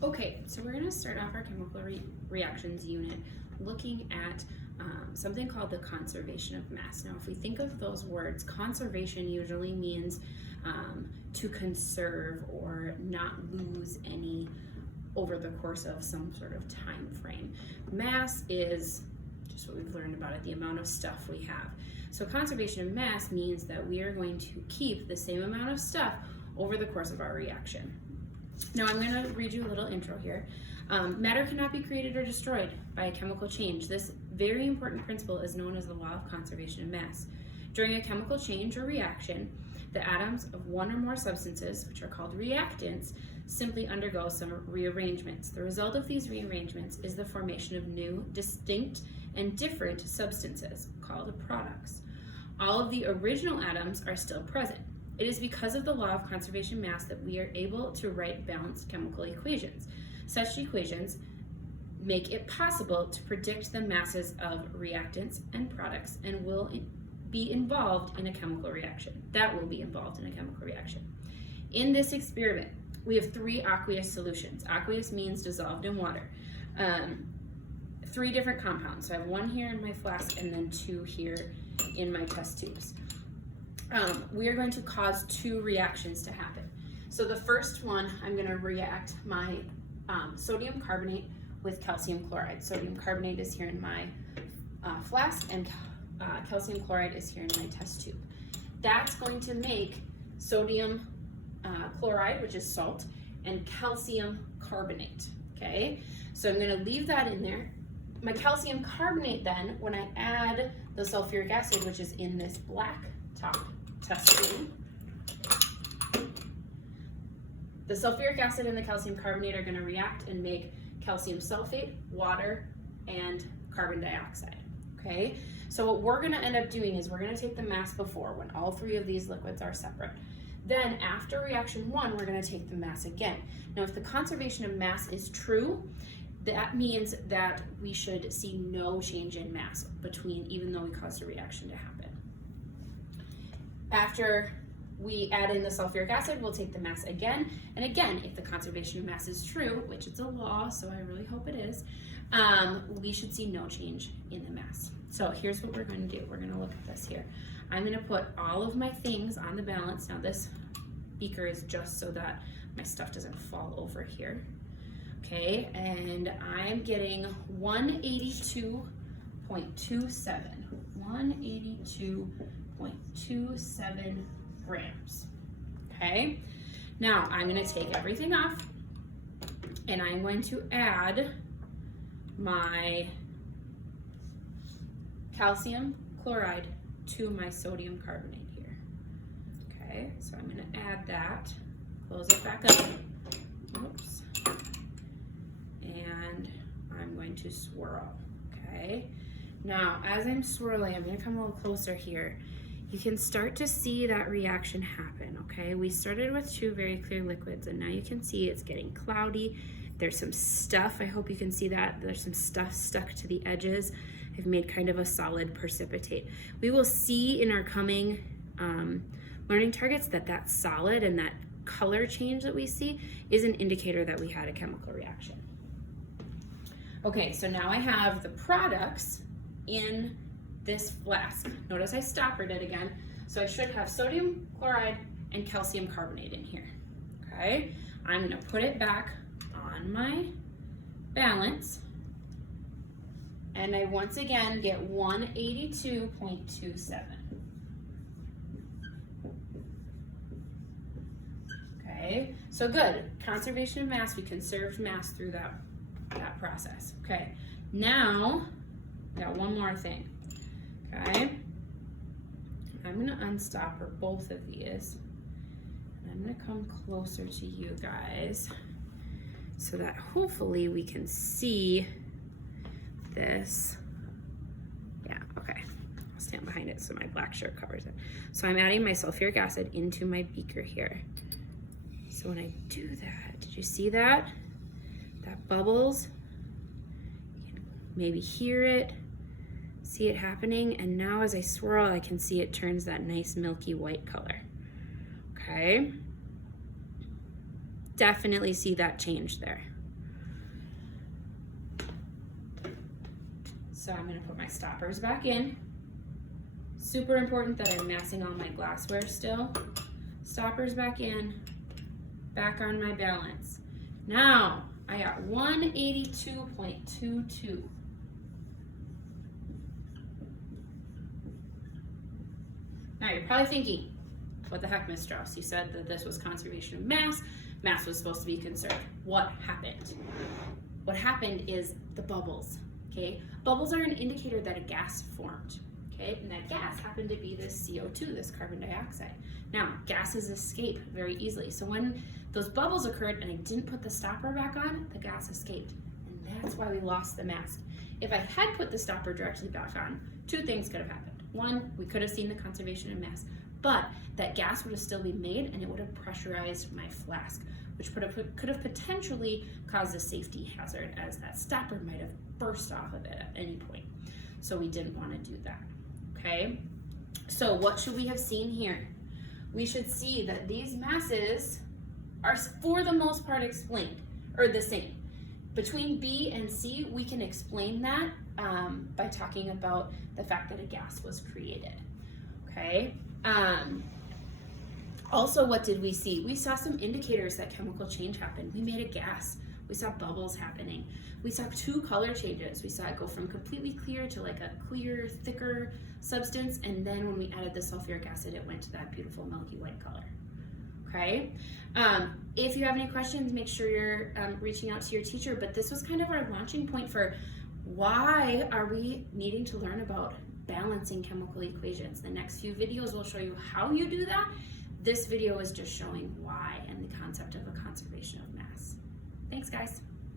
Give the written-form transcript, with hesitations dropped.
Okay, so we're going to start off our chemical reactions unit looking at something called the conservation of mass. Now, if we think of those words, conservation usually means to conserve or not lose any over the course of some sort of time frame. Mass is just what we've learned about it, the amount of stuff we have. So conservation of mass means that we are going to keep the same amount of stuff over the course of our reaction. Now I'm going to read you a little intro here. Matter cannot be created or destroyed by a chemical change. This very important principle is known as the law of conservation of mass. During a chemical change or reaction, the atoms of one or more substances, which are called reactants, simply undergo some rearrangements. The result of these rearrangements is the formation of new, distinct, and different substances called products. All of the original atoms are still present. It is because of the law of conservation of mass that we are able to write balanced chemical equations. Such equations make it possible to predict the masses of reactants and products and will be involved in a chemical reaction. That will be involved in a chemical reaction. In this experiment, we have 3 aqueous solutions. Aqueous means dissolved in water. 3 different compounds. So I have 1 here in my flask and then 2 here in my test tubes. We are going to cause 2 reactions to happen. So the first one, I'm going to react my sodium carbonate with calcium chloride. Sodium carbonate is here in my flask and calcium chloride is here in my test tube. That's going to make sodium chloride, which is salt, and calcium carbonate, okay? So I'm going to leave that in there. My calcium carbonate then, when I add the sulfuric acid, which is in this black top test tube, the sulfuric acid and the calcium carbonate are going to react and make calcium sulfate, water, and carbon dioxide, okay? So what we're going to end up doing is we're going to take the mass before, when all 3 of these liquids are separate. Then after reaction 1, we're going to take the mass again. Now if the conservation of mass is true, that means that we should see no change in mass between, even though we caused a reaction to happen. After we add in the sulfuric acid, we'll take the mass again. And again, if the conservation of mass is true, which it's a law, so I really hope it is, we should see no change in the mass. So here's what we're going to do. We're going to look at this here. I'm going to put all of my things on the balance. Now this beaker is just so that my stuff doesn't fall over here. Okay, and I'm getting 182.27. 182.27 grams. Okay, now I'm going to take everything off and I'm going to add my calcium chloride to my sodium carbonate here. Okay, so I'm going to add that, close it back up. Oops. And I'm going to swirl. Okay, now as I'm swirling, I'm going to come a little closer here. You can start to see that reaction happen, okay? We started with 2 very clear liquids and now you can see it's getting cloudy. There's some stuff, I hope you can see that. There's some stuff stuck to the edges. I've made kind of a solid precipitate. We will see in our coming learning targets that that solid and that color change that we see is an indicator that we had a chemical reaction. Okay, so now I have the products in this flask. Notice I stoppered it again. So I should have sodium chloride and calcium carbonate in here. Okay, I'm gonna put it back on my balance and I once again get 182.27. Okay, so good. Conservation of mass, we conserved mass through that process. Okay, now got one more thing. Okay, I'm gonna unstopper both of these. And I'm gonna come closer to you guys so that hopefully we can see this. Yeah, okay. I'll stand behind it so my black shirt covers it. So I'm adding my sulfuric acid into my beaker here. So when I do that, did you see that? That bubbles. You can maybe hear it. See it happening, and now as I swirl, I can see it turns that nice milky white color. Okay, definitely see that change there. So I'm gonna put my stoppers back in. Super important that I'm massing all my glassware still. Stoppers back in, back on my balance. Now, I got 182.22. Now you're probably thinking, what the heck, Ms. Strauss? You said that this was conservation of mass. Mass was supposed to be conserved. What happened? What happened is the bubbles, okay? Bubbles are an indicator that a gas formed, okay? And that gas happened to be this CO2, this carbon dioxide. Now, gases escape very easily. So when those bubbles occurred and I didn't put the stopper back on, the gas escaped. And that's why we lost the mass. If I had put the stopper directly back on, two things could have happened. One, we could have seen the conservation of mass, but that gas would have still been made and it would have pressurized my flask, which could have potentially caused a safety hazard, as that stopper might have burst off of it at any point. So we didn't want to do that, okay? So what should we have seen here? We should see that these masses are for the most part explained, or the same. Between B and C, we can explain that by talking about the fact that a gas was created, okay? Also, what did we see? We saw some indicators that chemical change happened. We made a gas. We saw bubbles happening. We saw two color changes. We saw it go from completely clear to like a clear, thicker substance, and then when we added the sulfuric acid, it went to that beautiful milky white color. Okay? If you have any questions, make sure you're reaching out to your teacher, but this was kind of our launching point for why are we needing to learn about balancing chemical equations. The next few videos will show you how you do that. This video is just showing why and the concept of a conservation of mass. Thanks, guys.